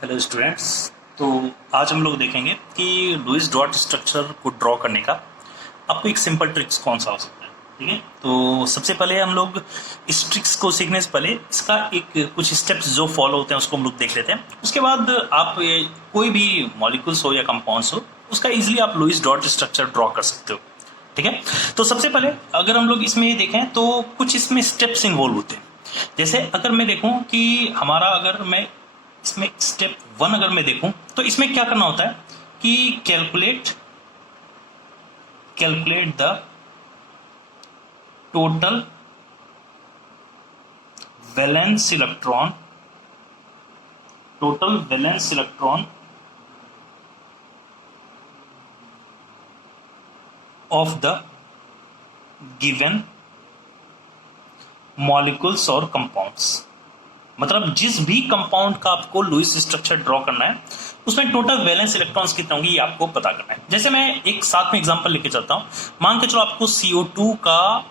Hello students. तो आज हम लोग देखेंगे कि लुईस डॉट स्ट्रक्चर को ड्रॉ करने का आपको एक सिंपल ट्रिक्स कौन सा हो सकता है। ठीक है, तो सबसे पहले हम लोग इस ट्रिक्स को सीखने से पहले इसका एक कुछ स्टेप्स जो फॉलो होते हैं उसको हम लोग देख लेते हैं। उसके बाद आप कोई भी मॉलिक्यूल्स हो या कंपाउंड्स हो उसका इजीली आप लुईस डॉट स्ट्रक्चर ड्रॉ कर सकते हो। ठीक है, तो सबसे पहले अगर हम लोग इसमें देखें तो कुछ इसमें स्टेप्स इन्वॉल्व होते हैं। जैसे अगर मैं देखूं कि हमारा अगर मैं इसमें स्टेप 1 अगर मैं देखूं तो इसमें क्या करना होता है कि calculate the total valence electron of the given molecules और कंपाउंड्स। मतलब जिस भी कंपाउंड का आपको लुईस स्ट्रक्चर ड्रॉ करना है उसमें टोटल वैलेंस इलेक्ट्रॉन्स कितने होंगे ये आपको पता करना है। जैसे मैं एक साथ में एग्जांपल लेके चलता हूं। मान के चलो आपको CO2 का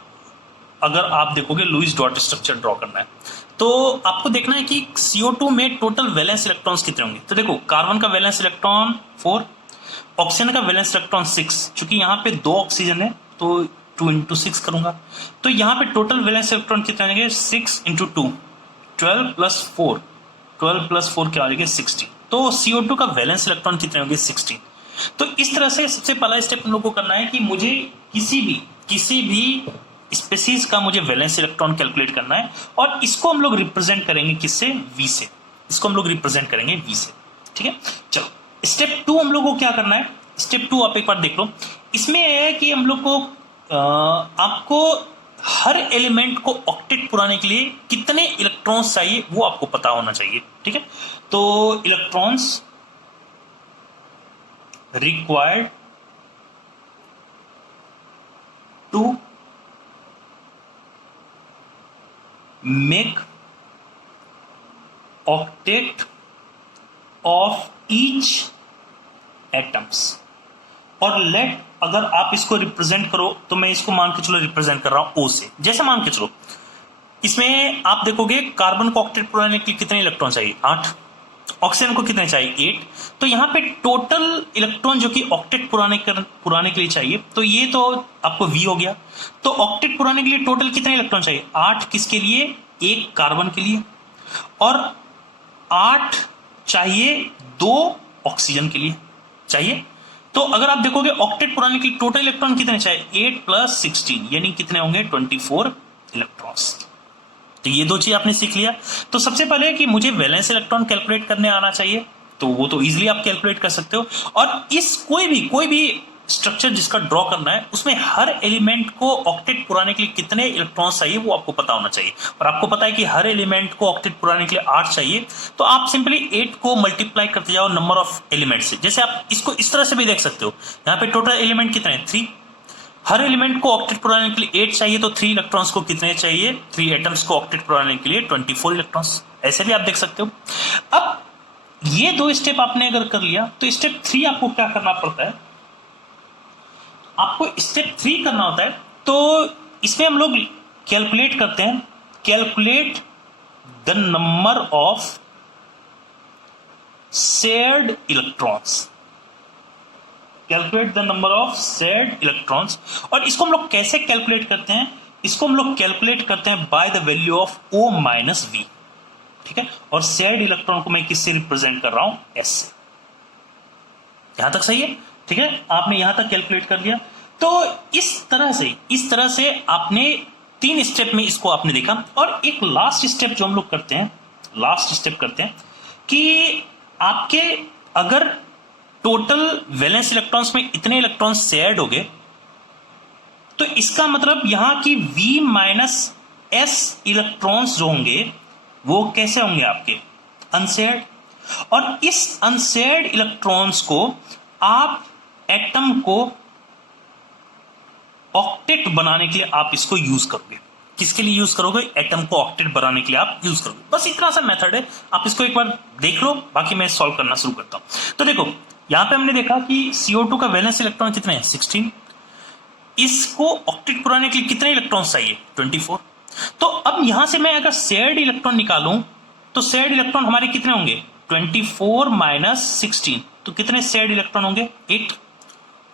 अगर आप देखोगे लुईस डॉट स्ट्रक्चर ड्रॉ करना है तो आपको देखना है कि CO2 में टोटल वैलेंस इलेक्ट्रॉन्स कितने होंगे। तो देखो, कार्बन का वैलेंस इलेक्ट्रॉन 4, ऑक्सीजन का वैलेंस इलेक्ट्रॉन 6। चूंकि यहाँ पे 2 ऑक्सीजन है तो 2 × 6 करूंगा, तो यहाँ पे टोटल वैलेंस इलेक्ट्रॉन कितने होंगे 6 × 2, 12 + 4 क्या आ जाएगा 16। तो CO2 का वैलेंस इलेक्ट्रॉन कितने होंगे 16। तो इस तरह से सबसे पहला स्टेप हम लोग को करना है कि मुझे किसी भी स्पेसीज का मुझे वैलेंस इलेक्ट्रॉन कैलकुलेट करना है और इसको हम लोग रिप्रेजेंट करेंगे किससे, V से। इसको हम लोग रिप्रेजेंट करेंगे V से। ठीक है, चलो स्टेप 2 हम लोग को क्या करना है। स्टेप 2 आप एक बार देख लो। इसमें यह है कि हम लोग को आपको हर एलिमेंट को ऑक्टेट पुराने के लिए कितने इलेक्ट्रॉन्स चाहिए वो आपको पता होना चाहिए। ठीक है, तो electrons required to make octet of each atoms. और लेट अगर आप इसको रिप्रेजेंट करो तो मैं इसको मान के चलो रिप्रेजेंट कर रहा हूं O से। जैसे मान के चलो इसमें आप देखोगे कार्बन को ऑक्टेट पुराने के लिए कितने इलेक्ट्रॉन चाहिए 8, ऑक्सीजन को कितने चाहिए 8। तो यहाँ पे टोटल इलेक्ट्रॉन जो कि ऑक्टेट पुराने के लिए चाहिए, तो ये तो आपको V हो गया। तो ऑक्टेट पुराने के लिए टोटल कितने इलेक्ट्रॉन चाहिए 8, किसके लिए, एक कार्बन के लिए, और 8 चाहिए 2 ऑक्सीजन के लिए चाहिए। तो अगर आप देखोगे ऑक्टेट पुराने के लिए टोटल इलेक्ट्रॉन कितने चाहिए 8 + 16 यानी कितने होंगे 24 इलेक्ट्रॉन्स। तो ये 2 चीज आपने सीख लिया। तो सबसे पहले कि मुझे वैलेंस इलेक्ट्रॉन कैलकुलेट करने आना चाहिए, तो वो तो इजीली आप कैलकुलेट कर सकते हो। और इस कोई भी स्ट्रक्चर जिसका ड्रॉ करना है उसमें हर एलिमेंट को ऑक्टेट पुराने के लिए कितने इलेक्ट्रॉन्स चाहिए वो आपको पता होना चाहिए। और आपको पता है कि हर एलिमेंट को ऑक्टेट पुराने के लिए 8 चाहिए, तो आप सिंपली 8 को मल्टीप्लाई करते जाओ नंबर ऑफ एलिमेंट से। जैसे आप इसको इस तरह से भी देख सकते हो, यहाँ पे टोटल एलिमेंट कितने हैं 3, हर एलिमेंट को ऑक्टेट पुराने के लिए 8 चाहिए, तो 3 इलेक्ट्रॉन्स को कितने चाहिए, 3 एटम्स को ऑक्टेट पुराने के लिए 24 इलेक्ट्रॉन्स। ऐसे भी आप देख सकते हो। अब ये 2 स्टेप आपने अगर कर लिया तो स्टेप 3 आपको क्या करना पड़ता है, आपको स्टेप 3 करना होता है। तो इसमें हम लोग कैलकुलेट करते हैं, calculate the number of shared electrons, calculate the number of shared electrons. और इसको हम लोग कैसे कैलकुलेट करते हैं, इसको हम लोग कैलकुलेट करते हैं by the value of O - V। ठीक है, और शेयर्ड इलेक्ट्रॉन को मैं किससे रिप्रेजेंट कर रहा हूं S से। यहां तक सही है। ठीक है, आपने यहां तक कैलकुलेट कर लिया। तो इस तरह से आपने 3 स्टेप में इसको आपने देखा। और एक लास्ट स्टेप जो हम लोग करते हैं कि आपके अगर टोटल वैलेंस इलेक्ट्रॉन्स में इतने इलेक्ट्रॉन्स शेयर्ड हो गए तो इसका मतलब यहां की V - S इलेक्ट्रॉन्स जो होंगे वो कैसे होंगे आपके अनशेयर्ड। और इस अनशेयर्ड इलेक्ट्रॉन्स को आप एटम को ऑक्टेट बनाने के लिए आप इसको यूज करोगे। किसके लिए यूज करोगे, एटम को ऑक्टेट बनाने के लिए आप यूज करोगे। बस इतना सा मेथड है, आप इसको एक बार देख लो, बाकी मैं सॉल्व करना शुरू करता हूं। तो देखो यहां पे हमने देखा कि CO2 का वैलेंस इलेक्ट्रॉन कितने हैं 16, इसको ऑक्टेट बनाने के लिए कितने इलेक्ट्रॉन चाहिए 24। तो अब यहां से मैं अगर शेयर्ड इलेक्ट्रॉन निकालूं तो शेयर्ड इलेक्ट्रॉन हमारे कितने होंगे 24 माइनस 16, तो कितने शेयर्ड इलेक्ट्रॉन होंगे? 8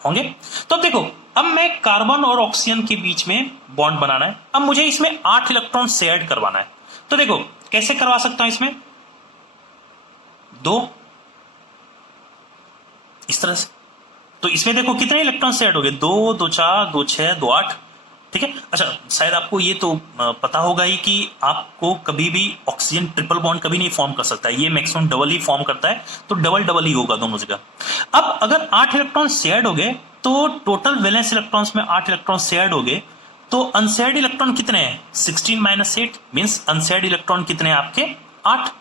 होंगे। तो अब देखो, अब मैं कार्बन और ऑक्सीजन के बीच में बॉन्ड बनाना है। अब मुझे इसमें 8 इलेक्ट्रॉन शेयर्ड करवाना है। तो देखो कैसे करवा सकता हूं इसमें, 2 इस तरह से। तो इसमें देखो कितने इलेक्ट्रॉन शेयर्ड हो गए, 2 2 4 2 6 2 8, ठीक है। अच्छा, शायद आपको ये तो पता होगा ही कि आपको कभी भी ऑक्सीजन ट्रिपल बॉन्ड कभी नहीं फॉर्म कर सकता है, ये मैक्सिमम डबल ही फॉर्म करता है, तो डबल डबल ही होगा दोनों जगह। अब अगर 8 इलेक्ट्रॉन शेयर्ड हो गए तो टोटल वैलेंस इलेक्ट्रॉन्स में 8 इलेक्ट्रॉन शेयर्ड हो गए, तो अनशेयर्ड इलेक्ट्रॉन कितने हैं? 16 माइनस 8 मीन्स अनशेयर्ड इलेक्ट्रॉन कितने हैं आपके? 8।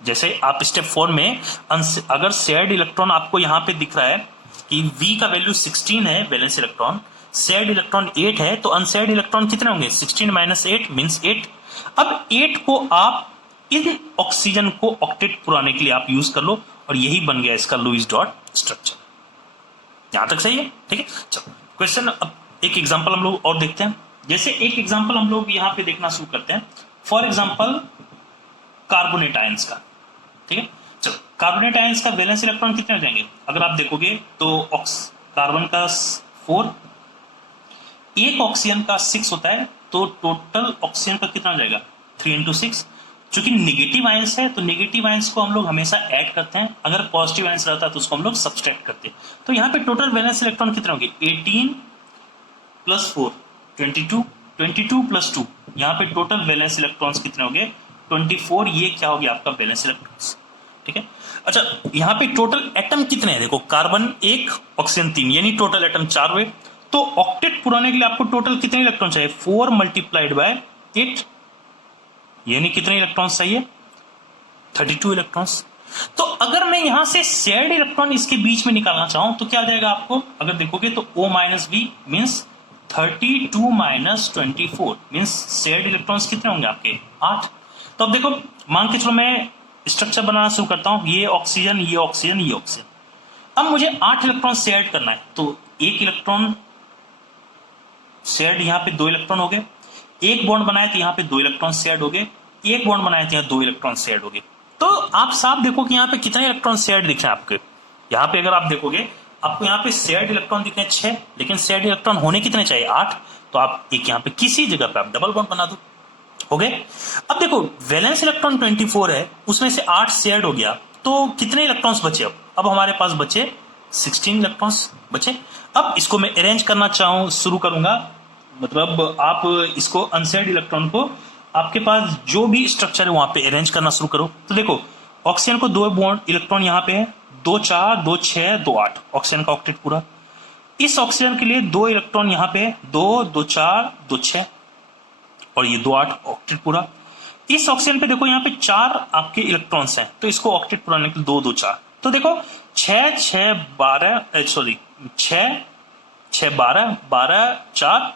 जैसे आप स्टेप 4 में अगर शेयर्ड इलेक्ट्रॉन आपको यहां पे दिख रहा है कि V का वैल्यू 16 है वैलेंस इलेक्ट्रॉन, शेयर्ड इलेक्ट्रॉन 8 है, तो अनशेयर्ड इलेक्ट्रॉन कितने होंगे? 16 माइनस 8 मीन्स 8। अब 8 को आप इन ऑक्सीजन को ऑक्टेट पुराने के लिए आप यूज कर लो, और यही बन गया इसका लुईस डॉट स्ट्रक्चर। यहां तक सही है, ठीक है। चलो क्वेश्चन, अब एक एग्जांपल हम लोग और देखते हैं। जैसे एक एग्जांपल हम लोग यहां पे देखना शुरू करते हैं, फॉर एग्जांपल कार्बोनेट आयंस का, ठीक है। चलो, कार्बोनेट आयंस का वैलेंस इलेक्ट्रॉन कितने हो जाएंगे? अगर आप देखोगे तो कार्बन का 4, एक ऑक्सीजन का 6 होता है, तो टोटल ऑक्सीजन का कितना हो जाएगा? 3 इंटू 6। चूंकि नेगेटिव आयंस है तो नेगेटिव आयंस को हम लोग हमेशा ऐड करते हैं, अगर पॉजिटिव आयंस रहता है तो उसको हम लोग सब्सट्रैक्ट करते हैं। तो यहाँ पे टोटल वैलेंस इलेक्ट्रॉन कितने होंगे? 18 प्लस 4 22, 22 प्लस 2, यहाँ पे टोटल वैलेंस इलेक्ट्रॉन्स कितने हो गए? 24। ये क्या हो गया आपका वैलेंस इलेक्ट्रॉन्स, ठीक है। अच्छा, यहाँ पे टोटल एटम कितने हैं? देखो, कार्बन 1 ऑक्सीजन 3, यानी टोटल एटम 4 हुए। तो ऑक्टेट पुराने के लिए आपको टोटल कितने इलेक्ट्रॉन चाहिए? 4 मल्टीप्लाइड बाय 8, यानी कितने इलेक्ट्रॉन्स चाहिए? 32 इलेक्ट्रॉन्स। तो अगर मैं यहां से शेयर्ड इलेक्ट्रॉन इसके बीच में निकालना चाहूं तो क्या आ जाएगा आपको? अगर देखोगे तो O minus V means 32 minus 24 means shared electrons कितने होंगे आपके? 8। तो अब देखो, मान के चलो मैं स्ट्रक्चर बनाना शुरू करता हूं, ये ऑक्सीजन, ये ऑक्सीजन, ये ऑक्सीजन। अब मुझे 8 इलेक्ट्रॉन शेयर्ड करना है, तो एक इलेक्ट्रॉन शेयर्ड, यहाँ पे 2 इलेक्ट्रॉन हो गए। एक बॉन्ड बनाए तो यहाँ पे 2 इलेक्ट्रॉन शेयर्ड हो गए, एक बॉन्ड बनाए तो यहाँ 2 इलेक्ट्रॉन शेयर्ड हो गए। तो आप साफ देखो कि यहाँ पे कितने इलेक्ट्रॉन शेयर्ड दिख रहे हैं आपके। यहाँ पे अगर आप देखोगे आपको यहाँ पे शेयर्ड इलेक्ट्रॉन दिख रहे हैं 6, लेकिन शेयर्ड इलेक्ट्रॉन होने कितने चाहिए? 8। तो आप एक यहाँ पे किसी जगह पे आप डबल बॉन्ड बना दो, हो गए। अब देखो, वैलेंस इलेक्ट्रॉन 24 है, उसमें से 8 शेयर्ड हो गया, तो कितने इलेक्ट्रॉन्स बचे? अब हमारे पास बचे 16 इलेक्ट्रॉन्स बचे। अब इसको मैं अरेंज करना चाहूं, शुरू करूंगा, मतलब आप इसको अनशेयर्ड इलेक्ट्रॉन को आपके पास जो भी स्ट्रक्चर है वहां पे अरेंज करना शुरू करो। तो देखो, ऑक्सीजन को 2 बॉन्ड इलेक्ट्रॉन यहाँ पे है, 2 4 2 6 2 8, ऑक्सीजन का ऑक्टेट पूरा। इस ऑक्सीजन के लिए 2 इलेक्ट्रॉन यहाँ पे, 2 2 4 2 6, और ये 2 8, ऑक्टेट पूरा। इस ऑक्सीजन पे देखो यहाँ पे 4 आपके इलेक्ट्रॉन्स हैं, तो इसको ऑक्टेट पूरा के लिए 2 2 4। तो देखो 6 6 12 6 6 12 12 4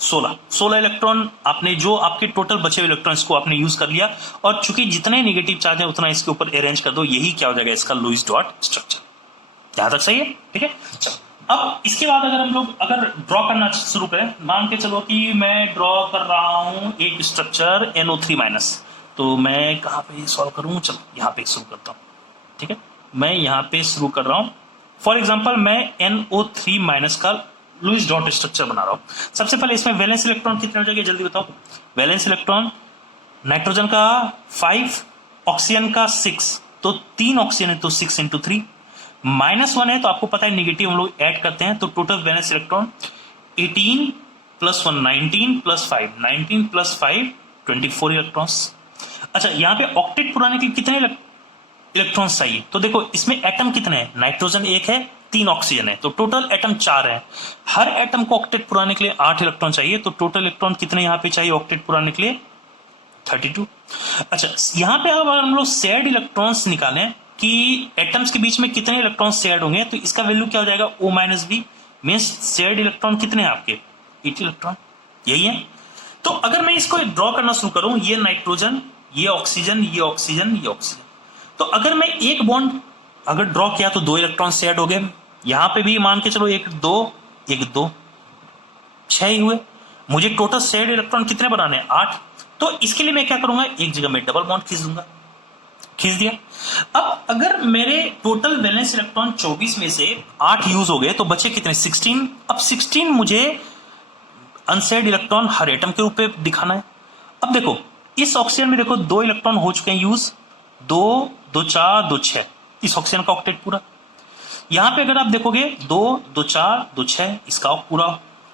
16 इलेक्ट्रॉन आपने, जो आपके टोटल बचे हुए इलेक्ट्रॉन्स को आपने यूज कर लिया, और चूंकि जितने नेगेटिव चार्ज है उतना इसके ऊपर अरेंज कर दो, यही क्या हो जाएगा? इसका लुईस डॉट स्ट्रक्चर। यहां तक सही है, ठीक है। चलो, अब इसके बाद अगर हम लोग अगर ड्रॉ करना शुरू करें, मान के चलो कि मैं ड्रॉ कर रहा हूं एक स्ट्रक्चर NO3 माइनस, तो मैं कहां पे सॉल्व करूं? चलो यहाँ पे शुरू करता हूं, ठीक है। मैं यहाँ पे शुरू कर रहा हूं, फॉर एग्जाम्पल मैं NO3 माइनस का लुईस डॉट स्ट्रक्चर बना रहा हूं। सबसे पहले इसमें वैलेंस इलेक्ट्रॉन कितने हो जाएंगे जल्दी बताओ? वैलेंस इलेक्ट्रॉन, नाइट्रोजन का 5, ऑक्सीजन का 6, तो 3 ऑक्सीजन है तो 6 इंटू 3, -1 है तो आपको पता है नेगेटिव हम लोग ऐड करते हैं, तो total valence electron 18 plus 1 19 plus 5 19 plus 5 24 electrons. अच्छा, यहाँ पे ऑक्टेट पुराने के लिए कितने इलेक्ट्रॉन्स चाहिए? तो देखो इसमें एटम कितने हैं? नाइट्रोजन 1 है, 3 ऑक्सीजन है, तो टोटल एटम 4 है। हर एटम को ऑक्टेट पुराने के लिए 8 इलेक्ट्रॉन चाहिए, तो टोटल इलेक्ट्रॉन कितने यहाँ पे चाहिए ऑक्टेट पुराने के लिए? 32। अच्छा, यहाँ पे अगर हम लोग शेयर्ड इलेक्ट्रॉन्स निकालें कि एटम्स के बीच में कितने इलेक्ट्रॉन्स शेयर्ड होंगे, तो इसका वैल्यू क्या हो जाएगा? O minus V means shared electron कितने हैं आपके? 8 इलेक्ट्रॉन, यही है। तो अगर मैं इसको ड्रॉ करना शुरू करूं, ये नाइट्रोजन, ये ऑक्सीजन, ये ऑक्सीजन, ये ऑक्सीजन, तो अगर मैं एक बॉन्ड अगर ड्रॉ किया तो 2 इलेक्ट्रॉन शेयर्ड हो गए। यहां पे भी मान के चलो 1 2 1 2 6 ही हुए। मुझे टोटल शेयर्ड इलेक्ट्रॉन कितने बनाने हैं? 8। तो इसके लिए मैं क्या करूंगा? एक जगह में डबल बॉन्ड खींच दूंगा, खींच दिया। अब अगर मेरे टोटल वैलेंस इलेक्ट्रॉन 24 में से 8 यूज हो गए तो बचे कितने, 16। अब 16 मुझे अनसेड इलेक्ट्रॉन हर एटम के रूप में दिखाना है। अब देखो इस ऑक्सीजन में देखो 2 इलेक्ट्रॉन हो चुके हैं यूज, 2 2 4 2 6, इस ऑक्सीजन का ऑक्टेट पूरा। यहां पे अगर आप देखोगे 2 2 4 2 6, इसका पूरा।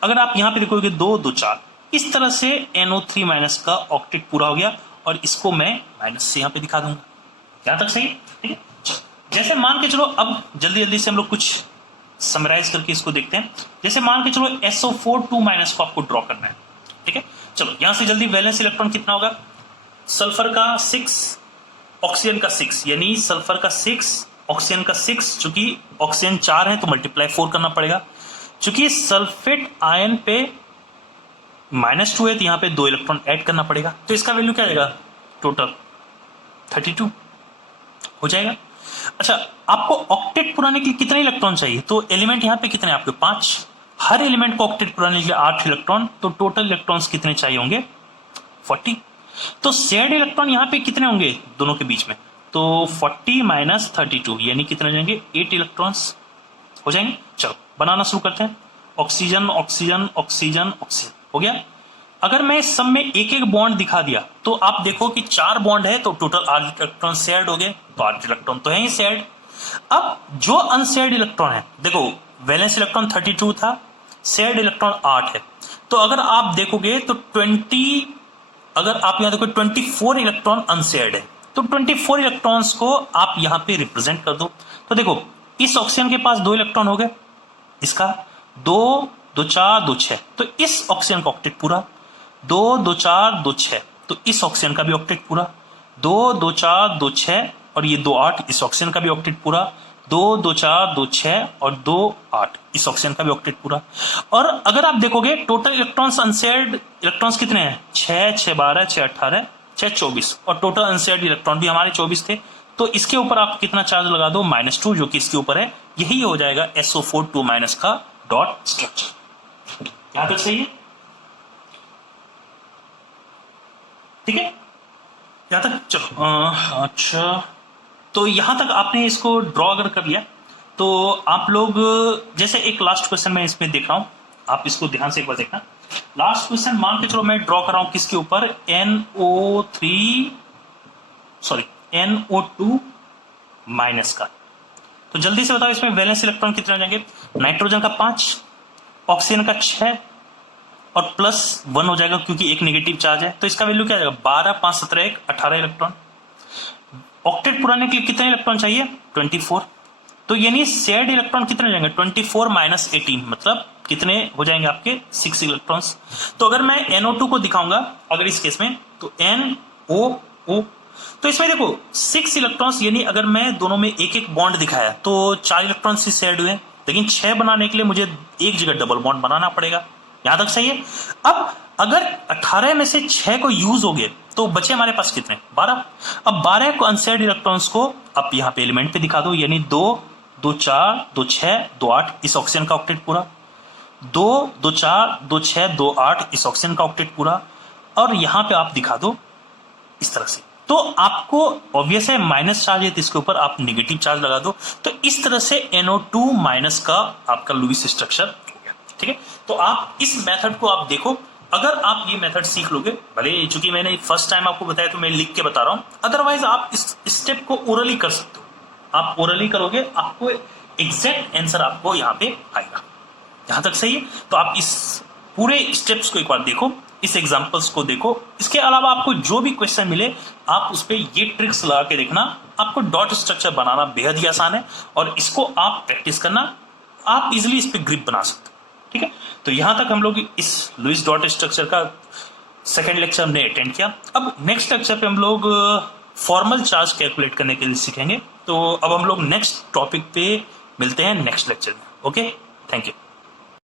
अगर आप यहां पे देखोगे 2 2 4, इस तरह से NO3 माइनस का ऑक्टेट पूरा हो गया और इसको मैं माइनस से यहां पे दिखा दूंगा। यहां तक सही है? ठीक है। जैसे मान के चलो, अब जल्दी जल्दी से हम लोग कुछ समराइज करके इसको देखते हैं। जैसे मान के चलो SO4 2 माइनस को आपको ड्रॉ करना है। ठीक है, चलो यहां से जल्दी वैलेंस इलेक्ट्रॉन कितना होगा, सल्फर का 6 ऑक्सीजन का 6, यानी सल्फर का 6 ऑक्सीजन का 6, चूंकि ऑक्सीजन 4 है तो मल्टीप्लाई 4 करना पड़ेगा। चूंकि सल्फेट आयन पे -2 है तो यहां पे 2 इलेक्ट्रॉन ऐड करना पड़ेगा, तो इसका वैल्यू क्या आएगा, टोटल 32 हो जाएगा। अच्छा, आपको ऑक्टेट पुराने के लिए कितने इलेक्ट्रॉन चाहिए, तो एलिमेंट यहां पे कितने हैं आपके, 5। हर एलिमेंट को ऑक्टेट पुराने के लिए 8 इलेक्ट्रॉन, तो टोटल इलेक्ट्रॉन्स कितने चाहिए होंगे, 40। तो शेयर्ड इलेक्ट्रॉन यहां पे कितने होंगे दोनों के बीच में, तो 40 - 32 यानी कितने हो जाएंगे, 8 इलेक्ट्रॉन्स हो जाएंगे। चलो बनाना शुरू करते हैं। ऑक्सीजन ऑक्सीजन ऑक्सीजन ऑक्सीजन हो गया। अगर मैं सब में एक एक बॉन्ड दिखा दिया तो आप देखो कि 4 बॉन्ड है तो टोटल 8 इलेक्ट्रॉन शेयर्ड हो गए, तो 8 इलेक्ट्रॉन तो है ही शेयर्ड। अब जो अनशेयर्ड इलेक्ट्रॉन है, देखो वैलेंस इलेक्ट्रॉन 32 था, शेयर्ड इलेक्ट्रॉन 8 है, तो अगर आप देखोगे तो 20, अगर आप यहां देखो 24 इलेक्ट्रॉन अनशेयर्ड है, तो 24 इलेक्ट्रॉन्स को आप यहां पे रिप्रेजेंट कर दो। तो देखो इस ऑक्सीजन के पास 2 इलेक्ट्रॉन हो गए, इसका 2 2 4 2 6, तो इस ऑक्सीजन का ऑक्टेट पूरा, 2 2 4 2 6, तो इस ऑक्सीजन का भी ऑक्टेट पूरा, 2 2 4 2 6 और ये 2 8, इस ऑक्सीजन का भी ऑक्टेट पूरा, 2 2 4 2 6 और 2 8, इस ऑक्सीजन का भी ऑक्टेट पूरा। और अगर आप देखोगे टोटल इलेक्ट्रॉन्स अनशेयर्ड इलेक्ट्रॉन्स कितने हैं, 6 6 12 6 18 6 24, और टोटल अनशेयर्ड इलेक्ट्रॉन भी हमारे 24 थे। तो इसके ऊपर आप कितना चार्ज लगा दो, -2, जो कि इसके ऊपर है, यही हो जाएगा SO4 2 माइनस का डॉट स्ट्रक्चर। यहां तक सही है? ठीक है, यहां तक चलो। अच्छा, तो यहां तक आपने इसको ड्रॉ अगर कर लिया तो आप लोग, जैसे एक लास्ट क्वेश्चन मैं इसमें देख रहा हूं, आप इसको ध्यान से एक बार देखना। लास्ट क्वेश्चन मान के चलो मैं ड्रॉ कर रहा हूं किसके ऊपर, NO2 माइनस का। तो जल्दी से बताओ इसमें वैलेंस इलेक्ट्रॉन कितने हो जाएंगे, नाइट्रोजन का 5, ऑक्सीजन का 6 और +1 हो जाएगा क्योंकि एक नेगेटिव चार्ज है, तो इसका वैल्यू क्या आ जाएगा, 12 5 17 1 18 इलेक्ट्रॉन। ऑक्टेट पुराने के लिए कितने इलेक्ट्रॉन चाहिए, 24, तो यानी शेयर्ड इलेक्ट्रॉन कितने हो जाएंगे, 24 - 18, मतलब कितने हो जाएंगे आपके, 6 इलेक्ट्रॉन्स। तो अगर मैं NO2 को दिखाऊंगा अगर इस केस में, तो NOO, तो इसमें देखो 6 इलेक्ट्रॉन्स, यानी अगर मैं दोनों में एक एक बॉन्ड दिखाया तो 4 इलेक्ट्रॉन्स ही शेयर्ड हुए, लेकिन 6 बनाने के लिए मुझे एक जगह डबल बॉन्ड बनाना पड़ेगा। यहां तक सही है? अब अगर 18 में से 6 को यूज हो गए तो बचे हमारे पास कितने, 12। अब 12 को अनशेयर्ड इलेक्ट्रॉन्स को आप यहां पे एलिमेंट पे दिखा दो, यानी 2 2 4 2 6 2 8, इस ऑक्सीजन का ऑक्टेट पूरा, 2 2 4 2 6 2 8, इस ऑक्सीजन का ऑक्टेट पूरा, और यहां पे आप दिखा दो इस तरह से। तो आपको ऑब्वियस है माइनस चार्ज है तो इसके ऊपर आप नेगेटिव चार्ज लगा दो, तो इस तरह से NO2 माइनस का आपका लुईस स्ट्रक्चर हो गया। ठीक है, तो आप इस मेथड को आप देखो, अगर आप ये मेथड सीख लोगे, भले चूंकि मैंने फर्स्ट टाइम आपको बताया तो मैं लिख के बता रहा हूं, अदरवाइज आप इस स्टेप को ओरली कर सकते हो। आप ओरली करोगे, आपको एग्जैक्ट आंसर आपको यहाँ पे आएगा। यहां तक सही है? तो आप इस पूरे स्टेप्स को एक बार देखो, इस एग्जांपल्स को देखो। इसके अलावा आपको जो भी क्वेश्चन मिले आप उस पर ये ट्रिक्स लगा के देखना, आपको डॉट स्ट्रक्चर बनाना बेहद ही आसान है, और इसको आप प्रैक्टिस करना, आप इजिली इस पे ग्रिप बना सकते हो। ठीक है, तो यहां तक हम लोग इस लुईस डॉट स्ट्रक्चर का सेकेंड लेक्चर हमने अटेंड किया। अब नेक्स्ट लेक्चर पे हम लोग फॉर्मल चार्ज कैलकुलेट करने के लिए सीखेंगे। तो अब हम लोग नेक्स्ट टॉपिक पे मिलते हैं नेक्स्ट लेक्चर में। Okay, thank you.